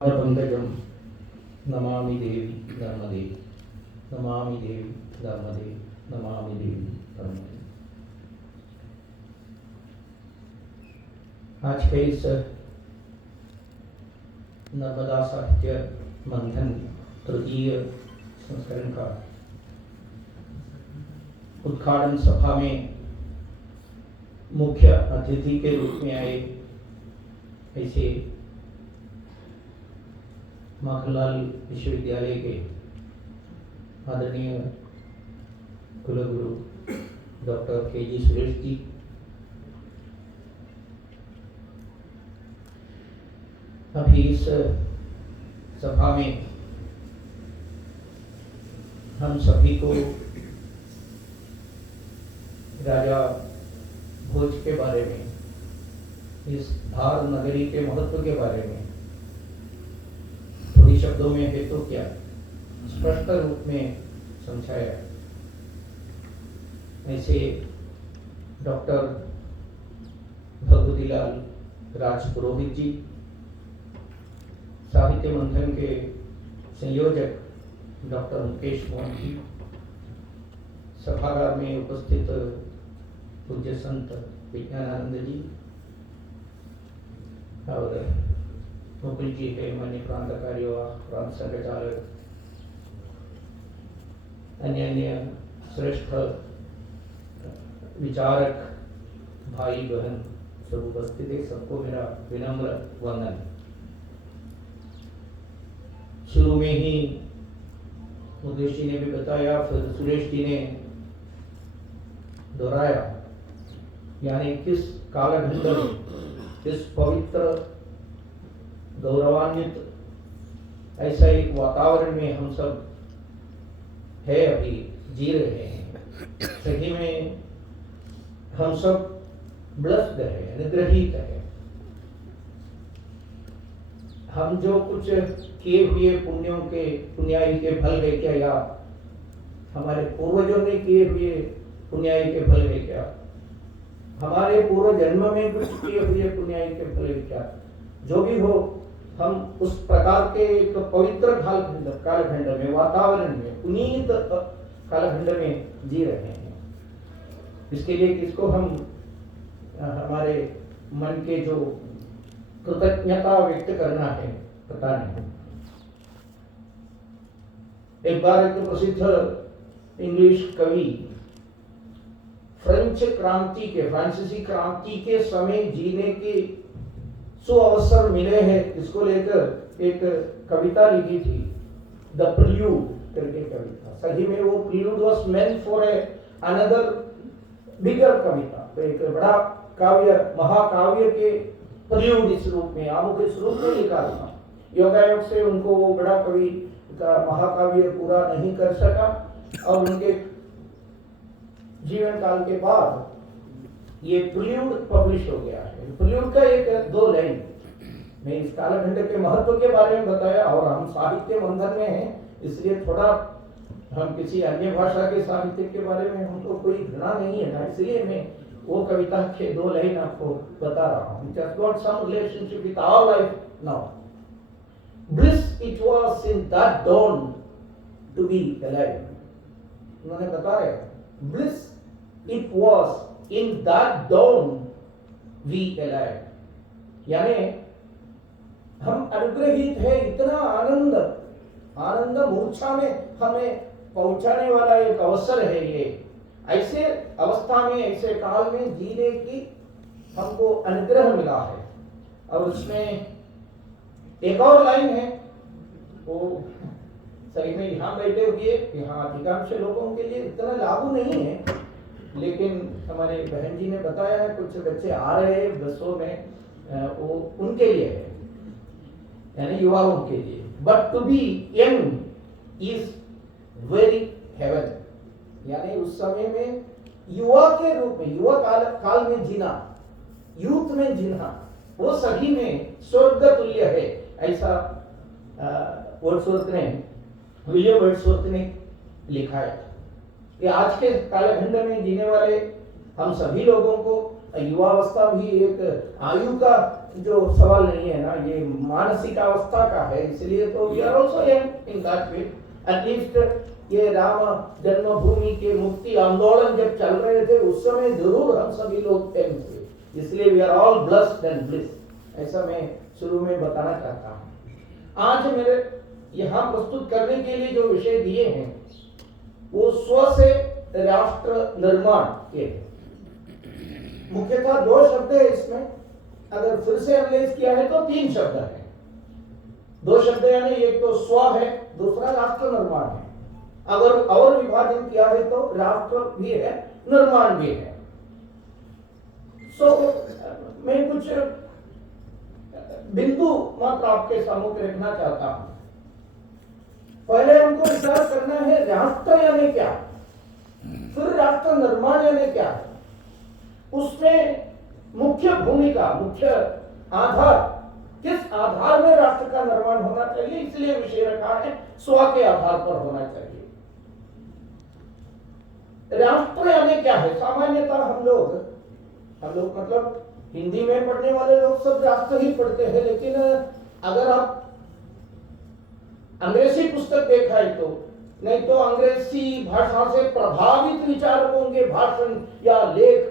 पंकजं नमामि देवी धर्मदेवी, नमामि देवी धर्मदेवी, नमामि देवी धर्मदेवी। आज के इस नर्मदा साहित्य मंथन तृतीय संस्करण का उद्घाटन सभा में मुख्य अतिथि के रूप में आए ऐसे माखनलाल विश्वविद्यालय के आदरणीय कुलगुरु डॉक्टर के.जी. सुरेश जी, अभी इस सभा में हम सभी को राजा भोज के बारे में, इस धार नगरी के महत्व के बारे में थोड़ी शब्दों में हेतु क्या स्पष्ट रूप में समझाया। ऐसे डॉक्टर भगवतीलाल राजपुरोहित जी, साहित्य मंथन के संयोजक डॉक्टर मुकेश मोहन जी, सभागार में उपस्थित पूज्य संत विज्ञानानंद जी और मुकुल जी है, मान्य प्रांत कार्य प्रांत संचालक, अन्य श्रेष्ठ विचारक भाई बहन सब उपस्थित है, सबको मेरा विनम्र वंदन। शुरू में ही मुकेश जी ने भी बताया, फिर सुरेश जी ने दोहराया, यानी किस कालखंड में, किस पवित्र गौरवान्वित ऐसा एक वातावरण में हम सब है, अभी जी रहे हैं। सही में हम सब ब्लेस्ड है, अनुग्रहित है। हम जो कुछ किए हुए पुण्यों के पुण्याई के फल है क्या, या हमारे पूर्वजों ने किए हुए पुण्याई के फल है क्या, हमारे पूर्व जन्म में कुछ किए हुए पुण्याई के फल है क्या, जो भी हो, हम उस प्रकार के एक पवित्र कालखंड में, वातावरण में, पुनीत कालखंड में जी रहे हैं। इसके लिए किसको हम हमारे मन के जो कृतज्ञता व्यक्त करना है पता नहीं। एक बार एक प्रसिद्ध इंग्लिश कवि फ्रांसीसी क्रांति के समय जीने के सुअवसर मिले हैं, इसको लेकर एक कविता लिखी थी, द प्रिल्यूड करके कविता। सही में वो prelude was meant for another bigger कविता, तो एक बड़ा काव्य, महाकाव्य के प्रिल्यूड इस रूप में, आमुख इस रूप में लिखा था। योगायोग से उनको वो बड़ा कवि का महाकाव्य पूरा नहीं कर सका और उनके जीवन काल के बाद ये प्रिल्यूड पब्लिश हो गया है। प्रिल्यूड का एक दो लाइन मैं इस कालखंड के महत्व के बारे में बताया, और हम साहित्य मंथन में हैं, इसलिए थोड़ा हम किसी अन्य भाषा के साहित्य के बारे में हमको कोई घृणा नहीं है ना, इसलिए मैं वो कविता के दो लाइन आपको बता रहा हूँ। It has got some relationship with our life now. Bliss it was in that dawn to be alive. उन्होंने बताया, bliss it was in that dawn we alive, यानी हम अनुग्रहित है, इतना आनंद मूर्छा में हमें पहुंचाने वाला एक अवसर है ये। ऐसे अवस्था में, ऐसे काल में जीने की हमको अनुग्रह मिला है। और उसमें एक और लाइन है, वो सही में यहाँ बैठे हुए, यहाँ अधिकांश लोगों के लिए इतना लागू नहीं है, लेकिन हमारे बहन जी ने बताया है कुछ बच्चे आ रहे हैं बसों में, वो उनके लिए है, यानी युवाओं के लिए। But to be young is very heaven, यानी उस समय में युवा के रूप में, युवा काल में जीना, यूथ में जीना, वो सभी में स्वर्ग तुल्य है, ऐसा विलियम वर्ड्सवर्थ ने लिखा है। ये आज के कालखंड में जीने वाले हम सभी लोगों को युवावस्था भी एक आयु का जो सवाल नहीं है ना, ये मानसिक अवस्था का है, इसलिए तो we are also young in that way. At least ये राम जन्मभूमि के मुक्ति आंदोलन जब चल रहे थे उस समय जरूर हम सभी लोग यंग थे, इसलिए we are all blessed and bliss, ऐसा मैं शुरू में बताना चाहता हूँ। आज मेरे यहाँ प्रस्तुत करने के लिए जो विषय दिए हैं वो स्व से राष्ट्र निर्माण के, मुख्यतः 2 शब्द है इसमें, अगर फिर से एनालाइज किया है तो 3 शब्द है। 2 शब्द यानी एक तो स्व है, दूसरा राष्ट्र निर्माण है। अगर और विभाजन किया है तो राष्ट्र भी है, निर्माण भी है। मैं कुछ बिंदु मात्र आपके सामने रखना चाहता हूं। पहले हमको विचार करना है राष्ट्र यानी क्या, फिर राष्ट्र निर्माण यानी क्या है, उसमें मुख्य भूमिका, मुख्य आधार, किस आधार में राष्ट्र का निर्माण होना चाहिए, इसलिए विषय रखा है स्व के आधार पर होना चाहिए। राष्ट्र यानी क्या है, सामान्यतः हम लोग मतलब हिंदी में पढ़ने वाले लोग सब राष्ट्र ही पढ़ते हैं, लेकिन अगर आप अंग्रेजी पुस्तक देखा है तो, नहीं तो अंग्रेजी भाषा से प्रभावित विचारकों के भाषण या लेख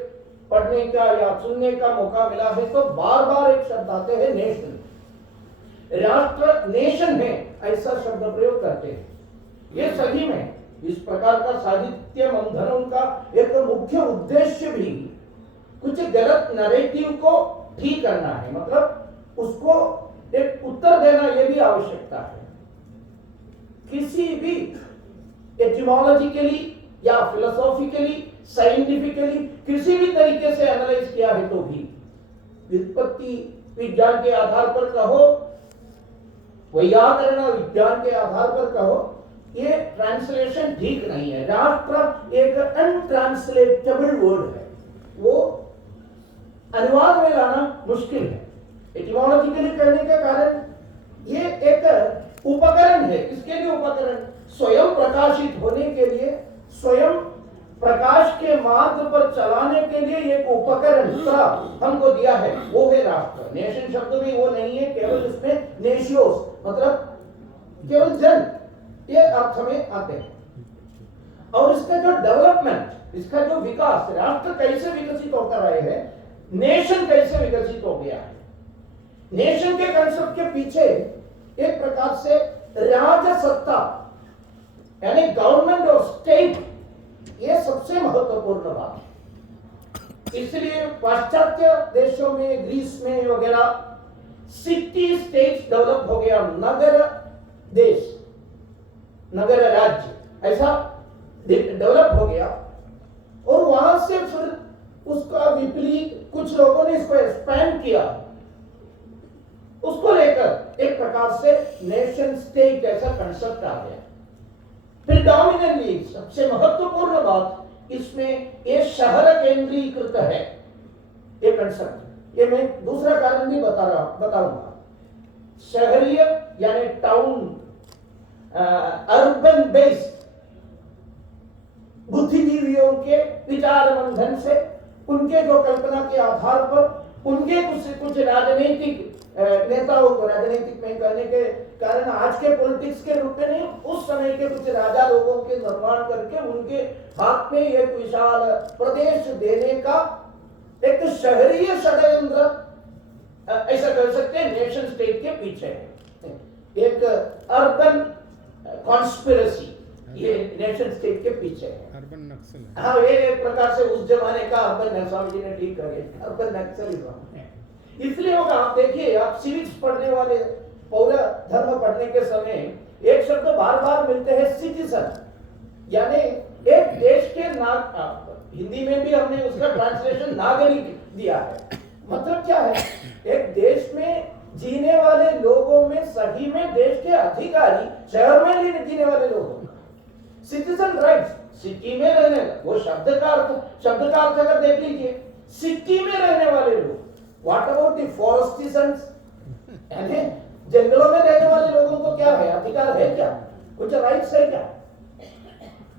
पढ़ने का या सुनने का मौका मिला है तो बार बार एक शब्द आते हैं नेशन। राष्ट्र नेशन है ऐसा शब्द प्रयोग करते हैं। ये सही में इस प्रकार का साहित्य मंथनों का एक मुख्य उद्देश्य भी कुछ गलत नैरेटिव को ठीक करना है, मतलब उसको एक उत्तर देना यह भी आवश्यकता है। किसी भी एटिमोलॉजिकली या फिलोसॉफिकली, साइंटिफिकली किसी भी तरीके से एनालाइज किया है तो भी व्युत्पत्ति विज्ञान के आधार पर कहो, वैयाकरण विज्ञान के आधार पर कहो, ये ट्रांसलेशन ठीक नहीं है। राष्ट्र एक अनट्रांसलेटेबल वर्ड है, वो अनुवाद में लाना मुश्किल है। एटिमोलॉजिकली कहने का कारण ये एक उपकरण है। किसके लिए उपकरण? स्वयं प्रकाशित होने के लिए, स्वयं प्रकाश के मार्ग पर चलाने के लिए एक उपकरण हमको दिया है, वो है राष्ट्र। नेशन शब्द भी वो नहीं है, केवल इसमें नेशियोस मतलब केवल जन, ये अर्थ में आते हैं। और इसका जो डेवलपमेंट, इसका जो विकास, राष्ट्र कैसे विकसित होकर रहे हैं, नेशन कैसे विकसित हो गया है। नेशन के कंसेप्ट के पीछे एक प्रकार से राजसत्ता यानी गवर्नमेंट और स्टेट, ये सबसे महत्वपूर्ण बात है। इसलिए पाश्चात्य देशों में, ग्रीस में वगैरह सिटी स्टेट डेवलप हो गया, नगर देश, नगर राज्य ऐसा डेवलप हो गया। और वहां से फिर उसका विपरीत कुछ लोगों ने इसको एक्सपैंड किया, उसको लेकर एक प्रकार से नेशन स्टेट जैसा कंसेप्ट आ गया। प्रिडोमिनेंटली सबसे महत्वपूर्ण बात इसमें ये शहर केंद्रीकृत है, ये कंसेप्ट। ये मैं दूसरा कारण भी बताऊंगा। शहरीय यानी टाउन, अर्बन बेस्ड बुद्धिजीवियों के विचार मंथन से, उनके जो कल्पना के आधार पर, उनके कुछ राजनीतिक नेताओं को, राजनीतिक में कहने के कारण आज के पॉलिटिक्स के रूप में नहीं, उस समय के कुछ राजा लोगों के निर्माण करके उनके हाथ में एक विशाल प्रदेश देने का एक शहरीय षड्यंत्र, ऐसा कह सकते हैं, नेशन स्टेट के पीछे है। एक अर्बन कॉन्स्पिरेसी ये नेशन स्टेट के पीछे है। अर्बन नक्सल, हाँ, ये एक प्रकार से उस जमाने का अर्बन नक्सल, जी ने ठीक कहा, अर्बन नक्सलिज्म। इसलिए होगा, आप देखिए, आप सिविक्स पढ़ने वाले, पौर धर्म पढ़ने के समय एक शब्द बार बार मिलते हैं, सिटीजन, यानी एक देश के हिंदी में भी हमने उसका ट्रांसलेशन नागरिक दिया है। मतलब क्या है, एक देश में जीने वाले लोगों में सही में देश के अधिकारी, शहर में जीने वाले लोगों, सिटीजन राइट्स, सिटी में रहने, वो शब्द का अर्थ अगर देख लीजिए, सिटी में रहने वाले लोग। व्हाट अबाउट द फॉरेस्टिजन्स, यानी जंगलों में रहने वाले लोगों को क्या है, अधिकार है क्या, कुछ राइट्स है क्या?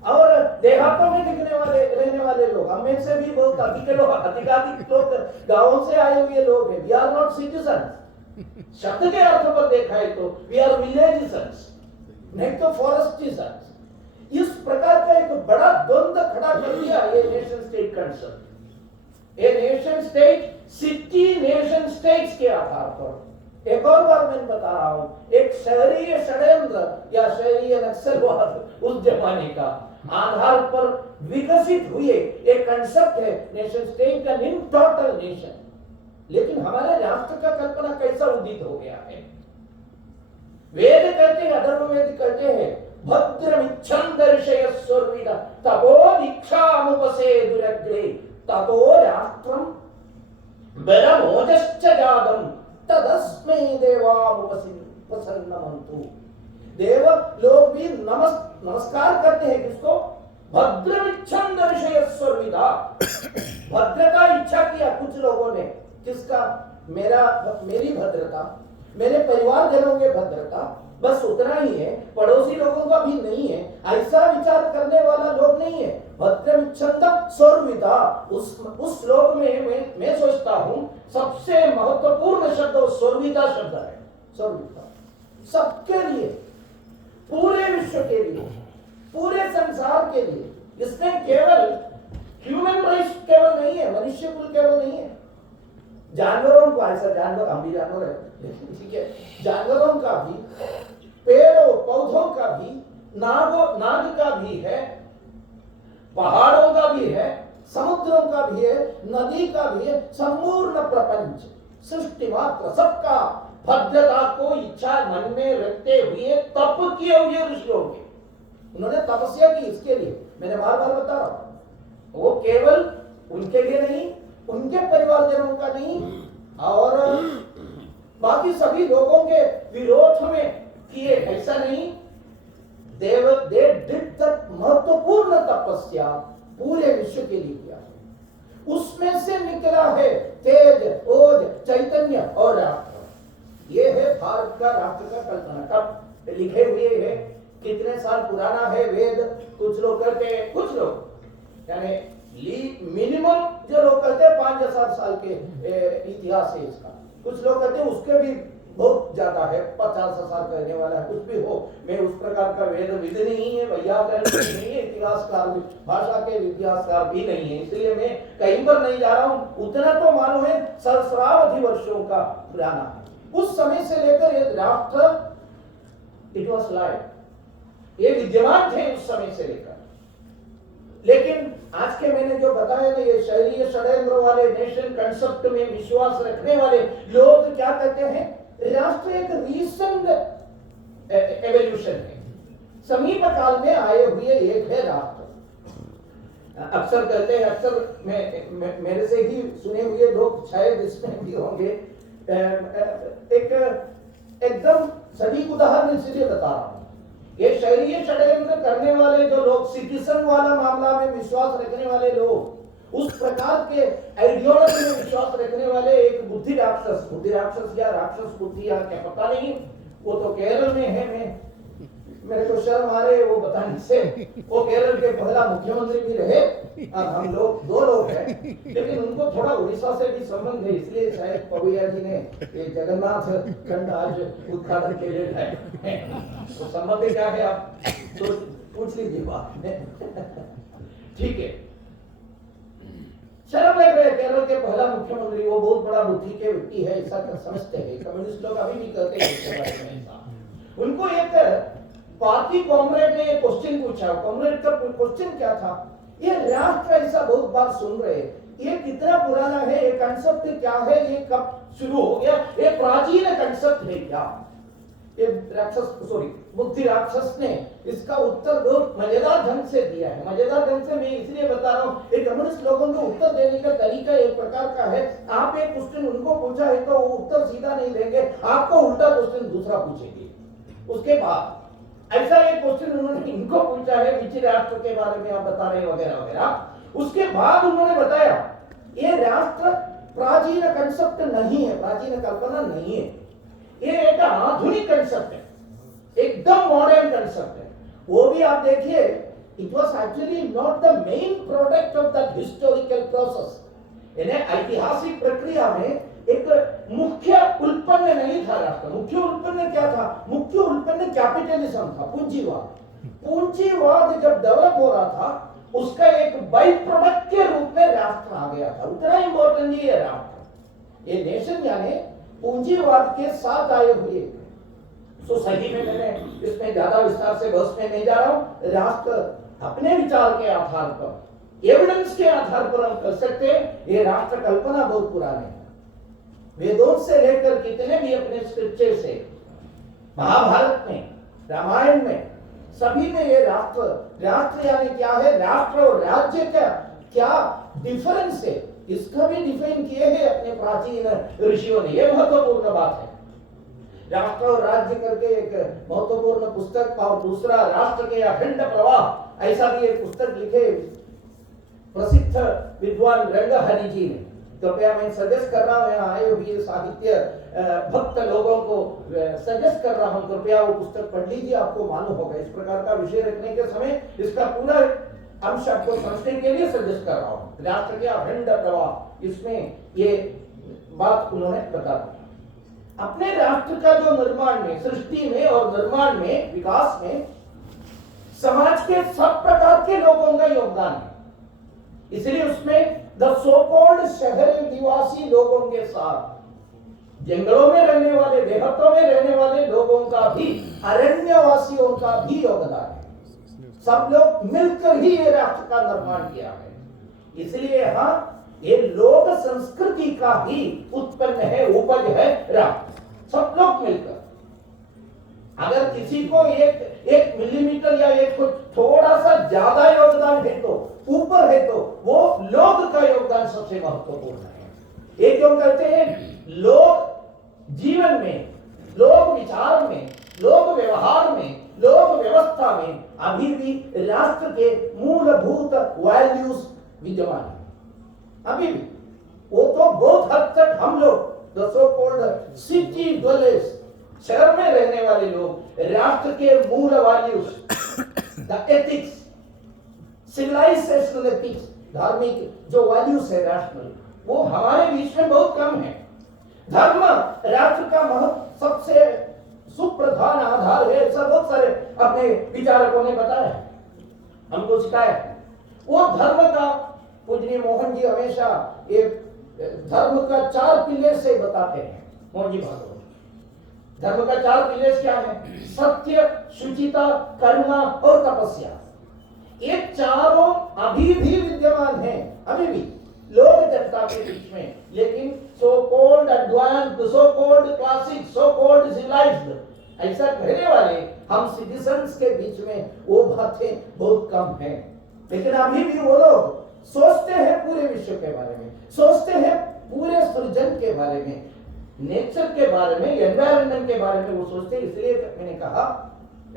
और देहातों में रहने वाले वाले लोग, हम में से भी बहुत अधिकाधिक लोग गांवों से आए हुए लोग हैं। We are not citizens. शब्द के अर्थ पर देखा है तो वी आर विलेजिजन्स, नहीं तो फॉरेस्टिजन्स। इस प्रकार का एक बड़ा द्वंद्व खड़ा कर दिया ये nation state concept. A nation state city nation states के आधार पर, एक और बार मैं बता रहा हूं, एक शहरी षड्यंत्र या शहरी नक्सलवाद उस जमाने का आधार पर विकसित हुए एक कंसेप्ट है नेशन स्टेट का, इन टोटल नेशन। लेकिन हमारे राष्ट्र का कल्पना कैसा उदित हो गया है? वेद कहते हैं, अथर्ववेद कहते हैं, भद्रमिच्छं दर्शयस्वर्विदा तपो दीक्षामुपसेदुरग्रे ततो राष्ट्रं बलमोजश्च जातम् तदस्मै देवामुपसन्नमन्तु। देव लोग भी नमस्कार करते हैं किसको? भद्रमिच्छं दर्शयस्वर्विदा। भद्र का इच्छा किया कुछ लोगों ने, किसका? मेरी भद्रता, मेरे परिवारजनों के भद्रता, बस उतना ही है, पड़ोसी लोगों का भी नहीं है, ऐसा विचार करने वाला लोग नहीं है। भद्रमिच्छन्द स्वर्विदा, उस लोक में मैं सोचता हूं सबसे महत्वपूर्ण शब्द स्वर्विदा शब्द है। स्वर्विदा सबके लिए, पूरे विश्व के लिए, पूरे संसार के लिए। इसमें केवल ह्यूमन राइट्स केवल नहीं है, मनुष्य कुल केवल नहीं है, जानवरों को, ऐसा जानवर हम भी जानवर है, ठीक है, जानवरों का भी, पेड़ों पौधों का भी, नाग का भी है, पहाड़ों का भी है, समुद्रों का भी है, नदी का भी है, संपूर्ण प्रपंच सृष्टि मात्र सबका भद्रता को इच्छा मन में रखते हुए तप किए हुए ऋषियों के, उन्होंने तपस्या की इसके लिए। मैंने बार बार बता रहा हूं, वो केवल उनके लिए नहीं, उनके परिवारजनों का नहीं, और बाकी सभी लोगों के विरोध में किए, ऐसा नहीं। दे डिड द महत्वपूर्ण तपस्या पूरे विश्व के लिए किया। उसमें से निकला है तेज, ओज, चैतन्य और राष्ट्र। ये है भारत का राष्ट्र का कल्पना। कब लिखे हुए है, कितने साल पुराना है वेद? कुछ लोग कहते हैं, कुछ लोग यानी मिनिमम जो लोग कहते हैं 5,000 साल के इतिहास है इसका। कुछ लोग कहते हैं उसके भी बहुत ज्यादा है, 50,000 कहने वाला है, कुछ भी हो। मैं उस प्रकार का वेद विद नहीं है, वैयाकरण नहीं है, इतिहासकार भी, भाषा के इतिहासकार भी नहीं है, इसलिए मैं कहीं पर नहीं जा रहा हूं। उतना तो मालूम है सहस्रावधि वर्षों का पुराना है। उस समय से लेकर ये राष्ट्र इट वॉज लाइफ, ये विद्यमान थे उस समय से लेकर। लेकिन आज के मैंने जो बताया ना, ये शहरी षड्यंत्र वाले, नेशन कंसेप्ट में विश्वास रखने वाले लोग क्या कहते हैं? राष्ट्र एक रीसेंट एवोल्यूशन है, समीप काल में आए हुए एक है राष्ट्र। अक्सर कहते हैं, अक्सर मेरे से ही सुने हुए लोग शायद इसमें भी होंगे, एकदम सटीक उदाहरण इसलिए बता रहा हूं। ये शहरी षड्यंत्र करने वाले जो लोग, सिटीजन वाला मामला में विश्वास रखने वाले लोग, उस प्रकार के आइडियोलॉजी में विश्वास रखने वाले एक बुद्धि राक्षस या राक्षस बुद्धि या क्या पता नहीं, वो तो केरल में है। मेरे को शर्म आ रहे वो बताने से, वो केरल के पहला मुख्यमंत्री भी रहे, हम लोग 2 लोग हैं, लेकिन उनको थोड़ा उड़ीसा से भी संबंध है, इसलिए शायद पवैया जी ने ये जगन्नाथ खंड आज उद्घाटन के लिए है। तो संबंध क्या है आप तो पूछ लीजिए बात में। ठीक है, शर्म लग रहा है, केरल के पहला मुख्यमंत्री, वो बहुत बड़ा बुद्धि के व्यक्ति है, ऐसा समझते हैं कम्युनिस्ट लोग, अभी भी कहते हैं। उनको एक पार्टी कॉमरेड ने क्वेश्चन पूछा। कॉमरेड का क्वेश्चन क्या था? ये राष्ट्र ऐसा बहुत बार सुन रहे, ये कितना पुराना है, ये कंसेप्ट क्या है, ये कब शुरू हो गया, ये प्राचीन कंसेप्ट है क्या? ये बुद्धि राक्षस ने इसका उत्तर बहुत मजेदार ढंग से दिया है। मजेदार ढंग से मैं इसलिए बता रहा हूँ, एक कम्युनिस्ट लोगों को उत्तर देने का तरीका एक प्रकार का है, आप एक क्वेश्चन उनको पूछा है तो वो उत्तर सीधा नहीं देंगे, आपको उल्टा क्वेश्चन दूसरा पूछेंगे। उसके बाद ऐसा एक क्वेश्चन उन्होंने इनको पूछा है, विचित्र राष्ट्र के बारे में आप बता रहे वगैरह वगैरह। उसके बाद उन्होंने बताया ये राष्ट्र प्राचीन कंसेप्ट नहीं है, प्राचीन कल्पना नहीं है, ये एक आधुनिक कंसेप्ट है, एकदम मॉडर्न कंसेप्ट है। वो भी आप देखिए It was actually not the main product of that historical process. यानी ऐतिहासिक प्रक्रिया में एक मुख्य उत्पन्न नहीं था राष्ट्र। मुख्य उत्पन्न क्या था? मुख्य उत्पन्न कैपिटलिज्म था, पूंजीवाद। पूंजीवाद जब डेवलप हो रहा था, उसका एक बाई प्रोडक्ट के रूप में राष्ट्र आ गया था। उतना इंपॉर्टेंट ये राष्ट्र, ये नेशन यानी पूंजीवाद के साथ आए हुए। तो सही में मैंने इसमें ज्यादा विस्तार से बस में नहीं जा रहा हूं। राष्ट्र अपने विचार के आधार पर, एविडेंस के आधार पर हम कर सकते हैं ये राष्ट्र कल्पना बहुत पुराने है। वेदों से लेकर कितने भी अपने स्क्रिप्चर से, महाभारत में, रामायण में, सभी में ये राष्ट्र यानी क्या है, राष्ट्र और राज्य का क्या डिफरेंस है, इसका भी डिफाइन किए हैं अपने प्राचीन ऋषियों ने। यह महत्वपूर्ण बात है। राष्ट्र और राज्य करके एक महत्वपूर्ण पुस्तक, और दूसरा राष्ट्र के अखंड प्रवाह, ऐसा भी एक पुस्तक लिखे प्रसिद्ध विद्वान रंगहरि जी ने। कृपया मैं सजेस्ट कर रहा हूँ, यहाँ आए हुए साहित्य भक्त लोगों को सजेस्ट कर रहा हूँ, कृपया वो पुस्तक पढ़ लीजिए, आपको मालूम होगा। इस प्रकार का विषय रखने के समय इसका पूरा अंश आपको समझने के लिए सजेस्ट कर रहा हूँ। राष्ट्र के अखंड प्रवाह, इसमें ये बात उन्होंने बता दी। अपने राष्ट्र का जो निर्माण में, सृष्टि में और निर्माण में, विकास में समाज के सब प्रकार के लोगों का योगदान है। इसलिए उसमें द सो कॉल्ड शहर निवासी लोगों के साथ जंगलों में रहने वाले, देहातों में रहने वाले लोगों का भी, अरण्यवासियों का भी योगदान है। सब लोग मिलकर ही ये राष्ट्र का निर्माण किया है। इसलिए यहाँ ये लोक संस्कृति का ही उत्पन्न है, उपज है राष्ट्र। सब लोग मिलकर, अगर किसी को एक मिलीमीटर या एक कुछ थोड़ा सा ज्यादा योगदान है तो, ऊपर है तो, वो लोग का योगदान सबसे महत्वपूर्ण है। ये क्यों कहते हैं? लोग जीवन में, लोग विचार में, लोग व्यवहार में, लोग व्यवस्था में अभी भी राष्ट्र के मूलभूत वैल्यूज विद्यमान है। अभी भी वो तो बहुत हद तक हम लोग the so called city dwellers, शहर में रहने वाले लोग, राष्ट्र के मूल values, the ethics, civilisational ethics, धार्मिक जो वैल्यूज है राष्ट्र, वो हमारे बीच में बहुत कम है। धर्म राष्ट्र का महत्व सबसे सुप्रधान आधार है, ऐसा बहुत सारे अपने विचारकों ने बताया, हमको सिखाया। वो धर्म का पूजनीय मोहन जी हमेशा एक धर्म का 4 पिलर से बताते हैं। मोहन जी भागवत धर्म का 4 पिलर क्या है? सत्य, शुचिता, करुणा और तपस्या। ये चारों अभी भी विद्यमान हैं, अभी भी लोक जनता के बीच में। लेकिन so called advanced, so called classic, so called civilised, ऐसा कहने वाले हम सिटीजन्स के बीच में वो बातें बहुत कम हैं। लेकिन अभी भी वो लोग सोचते हैं पूरे विश्व के बारे में, सोचते हैं पूरे सृजन के बारे में, नेचर के बारे में, एनवायरनमेंट के बारे में वो सोचते हैं। इसलिए मैंने कहा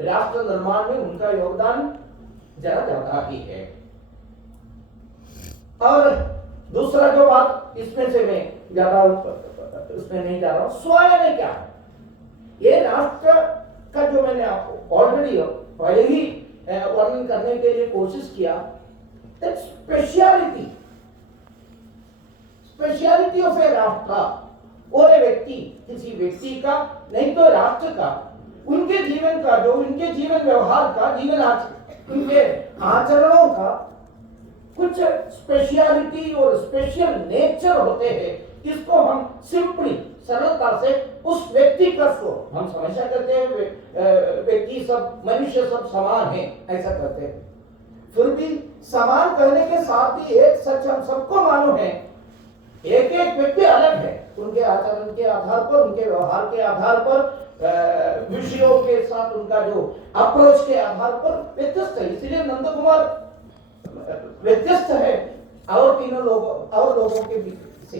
राष्ट्र निर्माण में उनका योगदान जरा ज्यादा ही है। और दूसरा जो बात, इसमें से मैं ज्यादा उसमें नहीं जा रहा हूं, स्वयं क्या है? ये राष्ट्र का जो मैंने आपको ऑलरेडी पहले ही वर्णन करने के लिए कोशिश किया, स्पेशलिटी ऑफ ए राष्ट्र, और व्यक्ति, किसी व्यक्ति का नहीं तो राष्ट्र का, उनके जीवन का, जो उनके जीवन व्यवहार का, उनके आचरणों का कुछ स्पेशलिटी और स्पेशल नेचर होते हैं। इसको हम सिंपली, सरलता से उस व्यक्ति का हम हमेशा करते हैं व्यक्ति सब, मनुष्य सब समान है, ऐसा करते हैं। फिर भी समान कहने के साथ भी एक सच हम सबको मालूम है, एक एक व्यक्ति अलग है, उनके आचरण के आधार पर, उनके व्यवहार के आधार पर, विषयों के साथ उनका जो अप्रोच के आधार पर व्यत्यस्त है। इसलिए नंद कुमार व्यत्यस्त है और तीनों लोगों के बीच से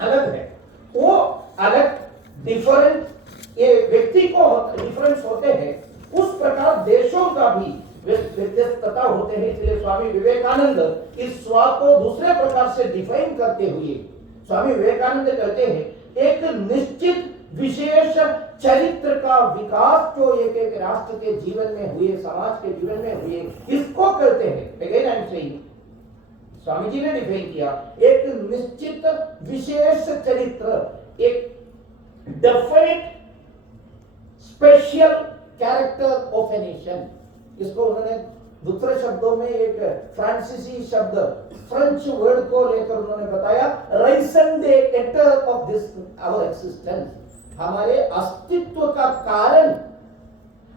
अलग है। वो अलग, डिफरेंट, ये व्यक्ति को डिफरेंस होते हैं, उस प्रकार देशों का भी व्यत्यस्तता होते हैं। इसलिए स्वामी विवेकानंद इस स्व को दूसरे प्रकार से डिफाइन करते हुए, स्वामी विवेकानंद कहते हैं एक निश्चित विशेष चरित्र का विकास जो एक एक राष्ट्र के जीवन में हुए, समाज के जीवन में हुए, इसको कहते हैं। Again I am saying, Swami ji ने डिफाइन किया एक निश्चित विशेष चरित्र, एक definite special character of a nation. इसको उन्होंने दूसरे शब्दों में एक फ्रांसीसी शब्द, फ्रेंच वर्ड को लेकर उन्होंने बताया, राइसन दे एटर ऑफ दिस आवर एक्सिस्टेंस। हमारे अस्तित्व का कारण,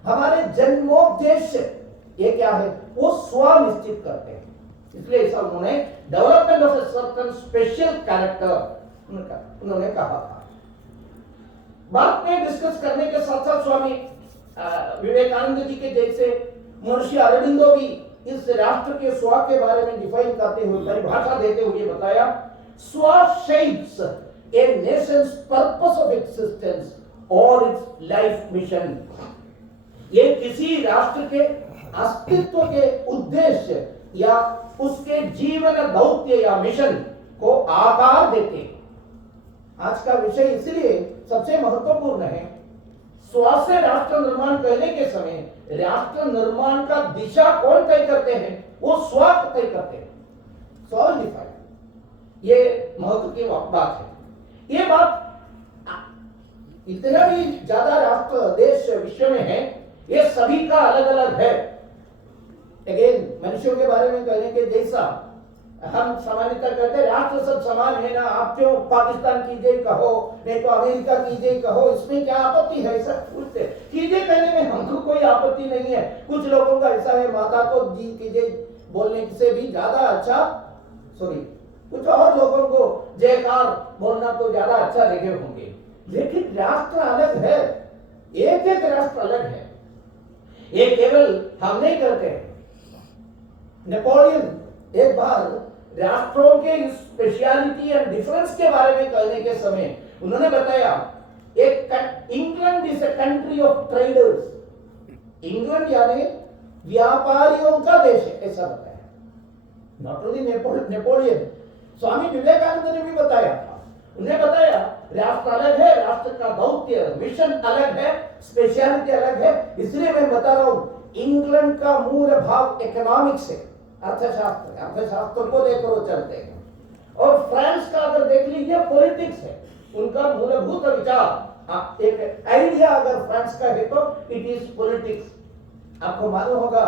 हमारे जन्मोद्देश्य ये क्या है, वो स्व निश्चित करते हैं। इसलिए ऐसा उन्होंने development of a certain special character उन्होंने कहा था। बात में डिस्कस करने के साथ साथ स्वामी विवेकानंद जी के जैसे महर्षि अरविंदो भी इस राष्ट्र के स्व के बारे में डिफाइन करते हुए, परिभाषा देते हुए बताया, स्व shapes A Nations purpose of existence और इट्स लाइफ मिशन। ये किसी राष्ट्र के अस्तित्व के उद्देश्य या उसके जीवन दौत्य या मिशन को आकार देते हैं। आज का विषय इसलिए सबसे महत्वपूर्ण है। स्व से राष्ट्र निर्माण कहने के समय राष्ट्र निर्माण का दिशा कौन तय करते हैं, वो स्व तय करते हैं, स्व डिफाइन। ये महत्व की बात है। ये बात इतना भी ज्यादा राष्ट्र देश विश्व में है, ये सभी का अलग अलग है। अगेन मनुष्यों के बारे में कहने के जैसा हम सामान्यतः कहते हैं राष्ट्र सब समान है ना, आप क्यों पाकिस्तान कीजिए कहो, नहीं तो अमेरिका कीजिए कहो, इसमें क्या आपत्ति है, ऐसा पूछते। कीजिए कहने में हमको कोई आपत्ति नहीं है। कुछ लोगों का ऐसा है, माता को जी कीजिए बोलने से भी ज्यादा अच्छा, सॉरी, कुछ और लोगों को जयकार बोलना तो ज्यादा अच्छा लगे होंगे। लेकिन राष्ट्र अलग है, एक एक राष्ट्र अलग है। ये केवल हम नहीं करते। नेपोलियन एक बार राष्ट्रों के स्पेशलिटी एंड डिफरेंस के बारे में कहने के समय उन्होंने बताया, एक England is a country of traders. England यानी व्यापारियों का देश है, ऐसा बताया। Not only Napoleon, Swami Vivekananda ने भी बताया था। उन्हें बताया राष्ट्र अलग है, राष्ट्र का दौत्य मिशन अलग है, स्पेशलिटी अलग है। इसलिए मैं बता रहा हूं, इंग्लैंड का मूल भाव इकोनॉमिक्स है, अर्थशास्त्र, अर्थशास्त्र को लेकर वो चलते हैं। और फ्रांस का अगर देख लीजिए पॉलिटिक्स है, उनका मूलभूत विचार, एक आइडिया अगर फ्रांस का है तो इट इज पॉलिटिक्स। आपको मालूम होगा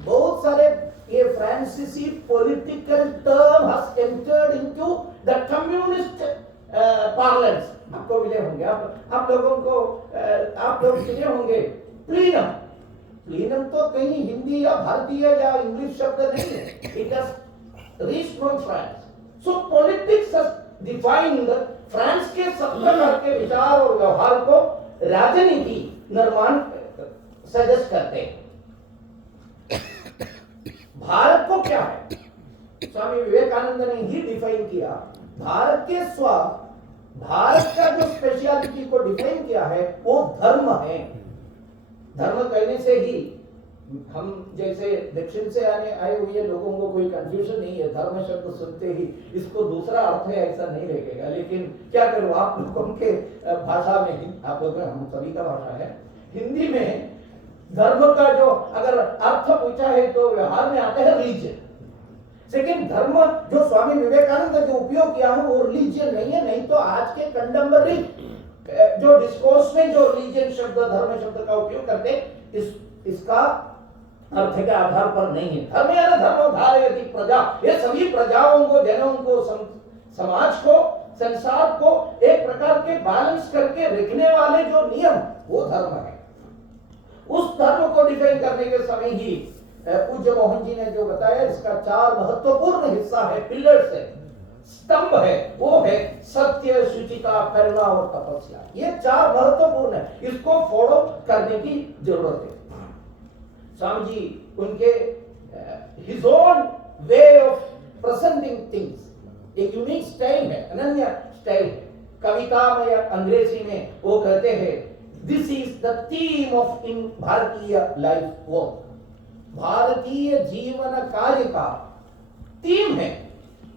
बहुत सारे ये फ्रांसीसी political term has entered into the communist parlance. आपको मिले होंगे, आप लोगों को आप लोग सुने होंगे प्लीनम। प्लीनम तो कहीं हिंदी या भारतीय या इंग्लिश शब्द नहीं है, it has reached from France. So politics has defined France के सब प्रकार के विचार और व्यवहार को राजनीति निर्माण सजेस्ट करते हैं। भारत को क्या है, स्वामी विवेकानंद ने ही डिफाइन किया। भारत के स्व, भारत का जो स्पेशलिटी को डिफाइन किया है वो धर्म है। धर्म कहने से ही हम जैसे दक्षिण से आए हुए लोगों को कोई कंफ्यूजन नहीं है, धर्म शब्द सुनते ही इसको दूसरा अर्थ है ऐसा नहीं लगेगा। लेकिन क्या करूं, आप लोगों के भाषा में, आप लोगों हम सभी का भाषा है, हिंदी में धर्म का जो अगर अर्थ पूछा है तो व्यवहार में आता है रिलीजन। लेकिन धर्म जो स्वामी विवेकानंद ने जो उपयोग किया है वो रिलीजन नहीं है। नहीं तो आज के कंटेम्पररी जो डिस्कोर्स में जो रिलीजन शब्द, धर्म शब्द का उपयोग करते, इसका अर्थ के आधार पर नहीं है। धर्म या धर्मोद्धार यदि प्रजा, ये सभी प्रजाओं को, जनों को, समाज को, संसार को एक प्रकार के बैलेंस करके रखने वाले जो नियम, वो धर्म है। उस धर्म को डिफाइन करने के समय ही पूज्य मोहन जी ने जो बताया, इसका 4 महत्वपूर्ण हिस्सा है, पिलर्स है, स्तंभ है। वो है सत्य, शुचिता, करुणा और तपस्या। ये 4 महत्वपूर्ण है, इसको फॉलो करने की जरूरत है। स्वामी जी उनके his own way of presenting things, एक यूनिक स्टाइल है, अनन्य स्टाइल है। कविता में या अंग्रेजी में वो कहते हैं, this is the theme of in भारतीय लाइफ वर्क। भारतीय जीवन कार्य का थीम है,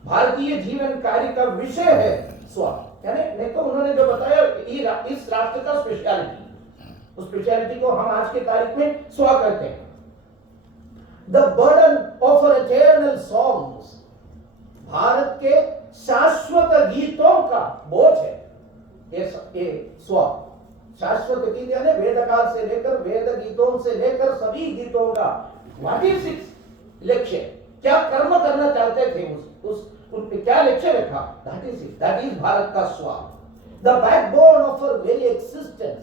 भारतीय जीवन कार्य का विषय है स्व। यानी नहीं तो उन्होंने जो बताया इस राष्ट्र का स्पेशलिटी, उस स्पेशलिटी को हम आज के तारीख में स्वा करते हैं। The burden of eternal songs, Bharat के शाश्वत गीतों का बोझ है ये स्वा। शाश्वत गीत यानी वेद काल से लेकर वेद गीतों से लेकर सभी गीतों का 26 लक्ष्य, क्या कर्म करना चाहते थे, उनपे क्या लक्ष्य रखा, दैट इज भारत का स्वा। The backbone of our very existence,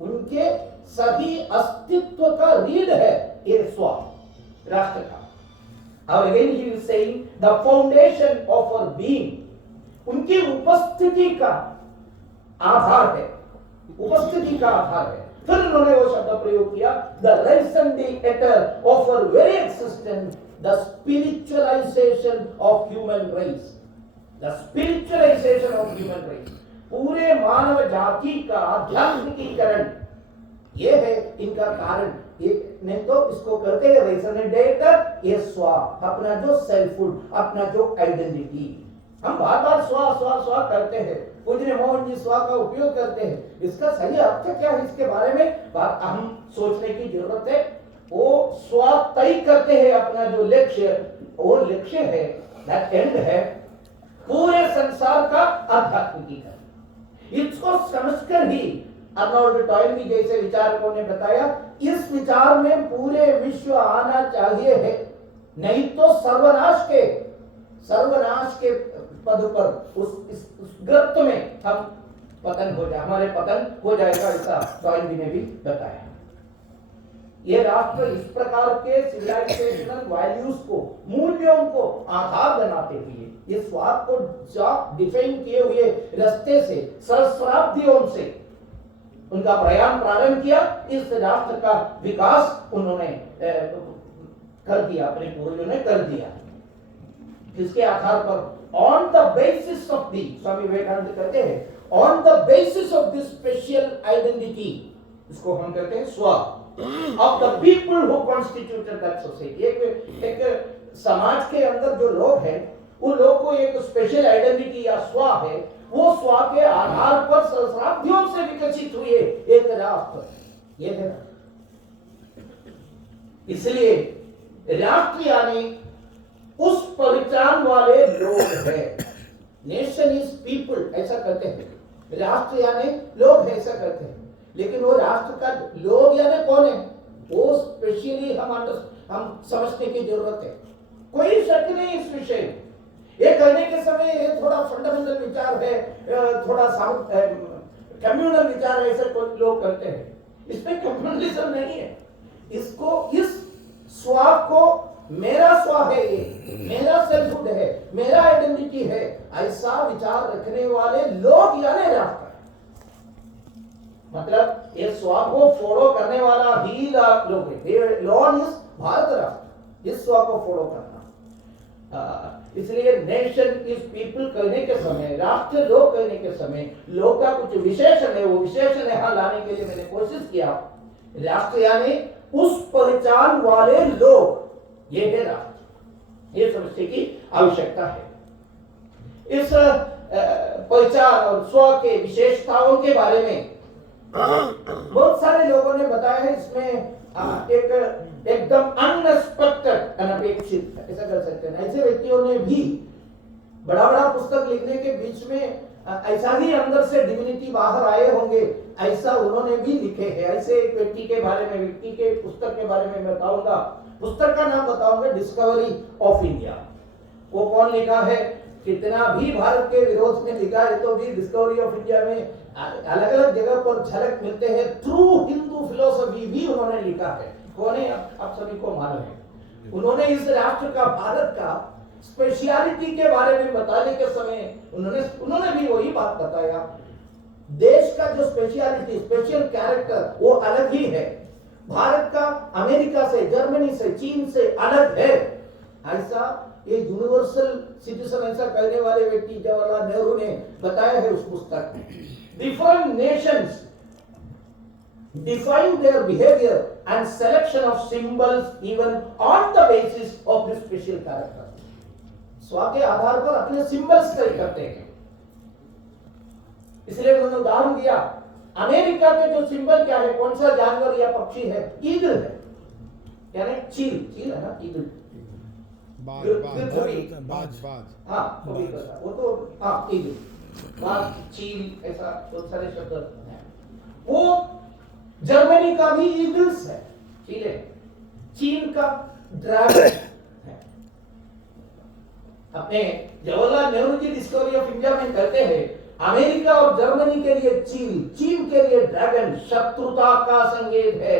उनके सभी अस्तित्व का रीढ़ है ये स्वा राष्ट्र का। और again he is saying the foundation of our being, उनकी उपस्थिति का आधार है, उपस्थिति का आधार है। फिर उन्होंने वो शब्द प्रयोग किया, the raison d'etre of our very existence, the spiritualisation of human race, the spiritualisation of human race, पूरे मानव जाति का आध्यात्मिकीकरण, ये है इनका कारण। ये नहीं तो इसको कहते हैं रेसनडिएटर, ये स्वा, अपना जो सेल्फहुड, अपना जो आइडेंटिटी। हम बार बार स्वा स्वा स्वा करते हैं, पूज्य मोहन जी स्वा का उपयोग करते हैं, इसका सही अर्थ क्या है, इसके बारे में हम सोचने की जरूरत है। वो स्वा तय करते हैं अपना जो लक्ष्य, वो लक्ष्य है, दैट एंड है पूरे संसार का आध्यात्मिकीकरण। इसको समझकर ही अर्नोल्ड टॉयनबी जैसे विचारकों ने बताया, इस विचार में पूरे विश्व आना चाहिए है, नहीं तो सर्वनाश के पद पर उस गर्त में हम पतन हो जाए, हमारे पतन हो जाएगा, ऐसा टॉयनबी ने भी बताया। ये राष्ट्र इस प्रकार के सिविलाइजेशनल वैल्यूज को, मूल्यों को आधार बनाते हुए, ये स्वाद को डिफाइन किए हुए रास्ते से, सहस्राब्दियों से उनका प्रयाण प्रारंभ किया। इस राष्ट्र का विकास उन्होंने कर दिया, अपने पूर्वजों ने कर दिया। इसके आधार पर on the basis of the, Swami Vivekananda कहते हैं, on the basis of this special identity, इसको हम कहते हैं स्वा, of the people who constituted that society. एक समाज के अंदर जो लोग हैं, उन लोगों को एक स्पेशल आइडेंटिटी या स्वा है, वो स्वा के आधार पर सहस्राब्दियों से विकसित हुए एक राष्ट्र ये है। इसलिए राष्ट्र यानी उस पहचान वाले लोग हैं। नेशन इज पीपल ऐसा कहते हैं, राष्ट्र यानी लोग है ऐसा कहते हैं, लेकिन वो राष्ट्र का लोग यानी कौन है, वो स्पेशली हम समझने की जरूरत है। कोई शक नहीं इस विषय में। ये कहने के समय ये थोड़ा फंडामेंटल विचार है, थोड़ा कम्युनल विचार है, ऐसे कुछ लोग करते हैं। इसमें कम्युनलिज्म नहीं है। इसको, इस स्वा को मेरा स्वा है, ये मेरा सेल्फहुड है, मेरा आइडेंटिटी है, ऐसा विचार रखने वाले लोग यानी राष्ट्र। मतलब ये स्वा को फॉलो करने वाला ही लोग है। लॉन इज भारत राष्ट्र, इस स्वा को फॉलो करना। इसलिए नेशन इज पीपल कहने के समय, राष्ट्र लोग कहने के समय, लोग का कुछ विशेषण है, वो विशेषण यहां लाने के लिए मैंने कोशिश किया। राष्ट्र यानी उस पहचान वाले लोग, ये है राष्ट्र, ये समझने की आवश्यकता है। इस पहचान और स्व के विशेषताओं के बारे में बहुत सारे लोगों ने बताया है। इसमें एक एकदम अनएक्सपेक्टेड, अनपेक्षित ऐसा कर सकते हैं। ऐसे व्यक्तियों ने भी बड़ा बड़ा पुस्तक लिखने के बीच में ऐसा ही अंदर से डिविनिटी बाहर आए होंगे, ऐसा उन्होंने भी लिखे हैं। ऐसे एक व्यक्ति के बारे में, व्यक्ति के पुस्तक के बारे में बताऊंगा। पुस्तक का नाम बताऊंगा, डिस्कवरी ऑफ इंडिया। वो कौन लिखा है, कितना भी भारत के विरोध में लिखा है, तो भी डिस्कवरी ऑफ इंडिया में अलग अलग जगह पर झलक मिलते हैं। ट्रू हिंदू फिलोसफी भी उन्होंने लिखा है। कौन है, आप सभी को मालूम है। उन्होंने इस राष्ट्र का, भारत का स्पेशलिटी के बारे में बताने के समय उन्होंने भी वही बात बताया। देश का जो स्पेशलिटी, स्पेशल कैरेक्टर, वो अलग ही है। भारत का अमेरिका से, जर्मनी से, चीन से अलग है। ऐसा ये यूनिवर्सल सिटीजन ऐसा कहने वाले व्यक्ति जवाहरलाल नेहरू ने बताया है उस पुस्तक में। Different Nations define their behavior and selection of symbols even on the basis of this special character. स्वा के आधार पर अपने सिंबल्स तय करते हैं। इसलिए उन्होंने उदाहरण दिया, अमेरिका के जो सिंबल क्या है, कौन सा जानवर या पक्षी है? ईगल है, यानी चील, चील है ना, ईगल। बाज, हाँ वो तो हाँ ईगल, बाज, चील, ऐसा बहुत सारे शब्द हैं। वो जर्मनी का भी ईगल्स है, चील है। चीन का ड्रैगन है। अपने Jawaharlal Nehru ji Discovery of India में कहते हैं, अमेरिका और जर्मनी के लिए चील, चीन के लिए ड्रैगन शत्रुता का संकेत है।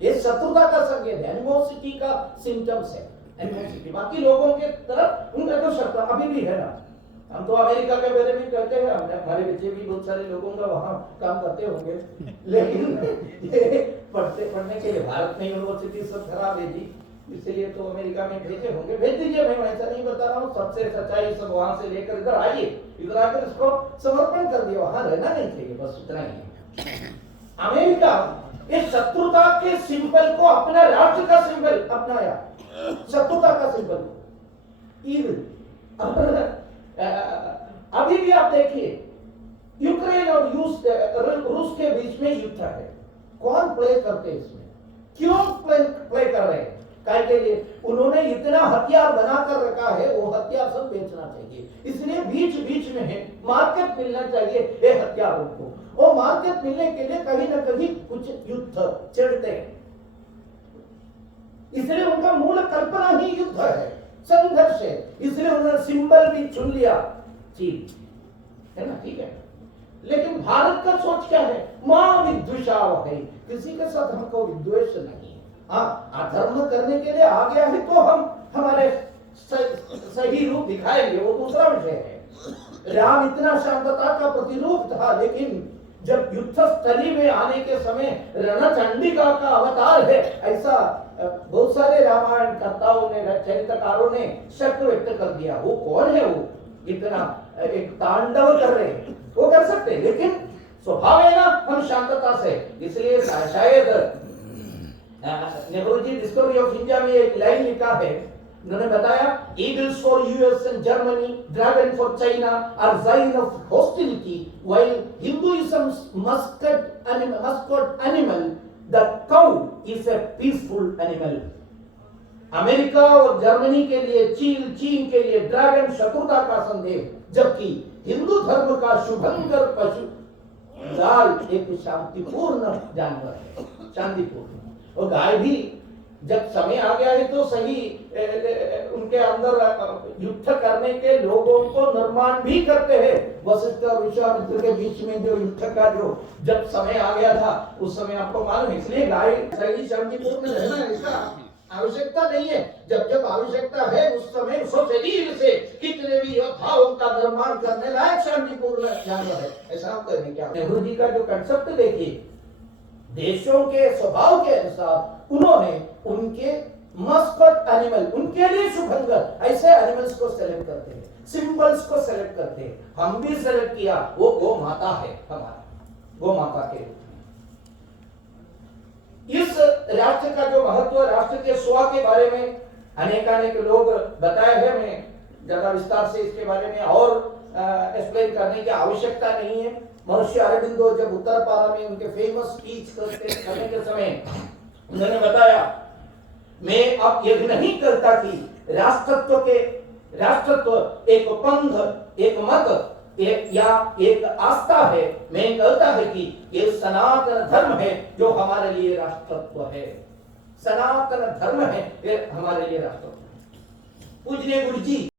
ये शत्रुता का संकेत है, एनिमोसिटी का सिम्टम्स है, एनिमोसिटी। बाकी लोगों के तरफ उनका जो शत्रुता अभी भी है ना। हम तो अमेरिका के बारे में कहते हैं, हमारे बच्चे भी बहुत सारे लोगों का वहां काम करते होंगे, लेकिन ये पढ़ने के लिए भारत में यूनिवर्सिटी सब खराब है जी, इसलिए तो अमेरिका में भेजे होंगे। भेज दीजिए, मैं ऐसा नहीं बता रहा हूँ। सबसे सच्चाई सब वहां से लेकर इधर आइए, इधर आकर इसको समर्पण कर दिया, वहां रहना नहीं चाहिए, बस उतना ही। अमेरिका इस शत्रुता के सिंबल को अपना राष्ट्र का सिंबल अपनाया, शत्रुता का सिंबल ईगल। अभी भी आप देखिए, यूक्रेन और रूस के बीच में युद्ध है। कौन प्ले करते इसमें? क्यों प्ले कर रहे हैं? काय के लिए? उन्होंने इतना हथियार बनाकर रखा है, वो हथियार सब बेचना चाहिए, इसलिए बीच बीच में है मार्केट मिलना चाहिए ये हथियारों को। वो मार्केट मिलने के लिए कहीं ना कहीं कुछ युद्ध छेड़ते हैं, इसलिए उनका मूल कल्पना ही युद्ध है, संघर्ष है। इसलिए उन्होंने सिंबल भी चुन लिया, चीन है ना, ठीक है। लेकिन भारत का सोच क्या है? मां विद्वेषाव है, किसी के साथ हमको विद्वेष नहीं है। हाँ, अधर्म करने के लिए आ गया है तो हम हमारे सही रूप दिखाएंगे, वो दूसरा विषय है। राम इतना शांतता का प्रतिरूप था, लेकिन जब युद्ध स्थली में आने के समय रणचंडिका का अवतार है, ऐसा बहुत सारे रामायण कर्ताओं ने, चरित्रकारों ने शक व्यक्त कर दिया। वो कौन है? वो इतना एक तांडव कर रहे हैं, वो कर सकते हैं, लेकिन स्वभाव है ना हम शांतता से। इसलिए शायद Nehru ji Discovery of India में एक लाइन लिखा है, उन्होंने बताया, eagles for US and Germany, dragon for China are sign of hostility, while Hinduism's mascot animal, the cow is a peaceful animal. America और जर्मनी के लिए चील, चीन के लिए ड्रैगन शत्रुता का संदेश, जबकि हिंदू धर्म का शुभंकर पशु गाय एक शांतिपूर्ण जानवर है, शांतिपूर्ण। और गाय भी जब समय आ गया है तो सही उनके अंदर युद्ध करने के लोगों को निर्माण भी करते हैं। वशिष्ठ और विश्वामित्र के बीच में जो युद्ध का जो जब समय आ गया था, उस समय आपको मालूम है, इसलिए गाय सही शांतिपूर्ण रहना इसका आवश्यकता नहीं है। जब जब आवश्यकता है उस समय शरीर से कितने भी योद्धाओं का निर्माण करने लायक शांतिपूर्ण जानवर है, ऐसा आप कहने क्या? नेहरू जी का जो कंसेप्ट देखिए, देशों के स्वभाव के अनुसार उन्होंने उनके मस्कट एनिमल, उनके लिए शुभंकर ऐसे एनिमल्स को सेलेक्ट करते हैं, सिंबल्स को सेलेक्ट करते हैं। हम भी सेलेक्ट किया, वो गौ माता है हमारा, गौ माता के रूप में। इस राष्ट्र का जो महत्व, राष्ट्र के स्व के बारे में अनेक लोग बताए हैं, मैं ज्यादा विस्तार से इसके बारे में और एक्सप्लेन करने की आवश्यकता नहीं है। महर्षि अरविंदो जब उत्तर पारा में उनके फेमस स्पीच करने के समय उन्होंने बताया, मैं अब यह नहीं करता कि राष्ट्रत्व एक पंथ, एक मत या एक आस्था है, मैं कहता है कि ये सनातन धर्म है जो हमारे लिए राष्ट्रत्व है, सनातन धर्म है ये हमारे लिए राष्ट्रत्व है। पूजनीय गुरु जी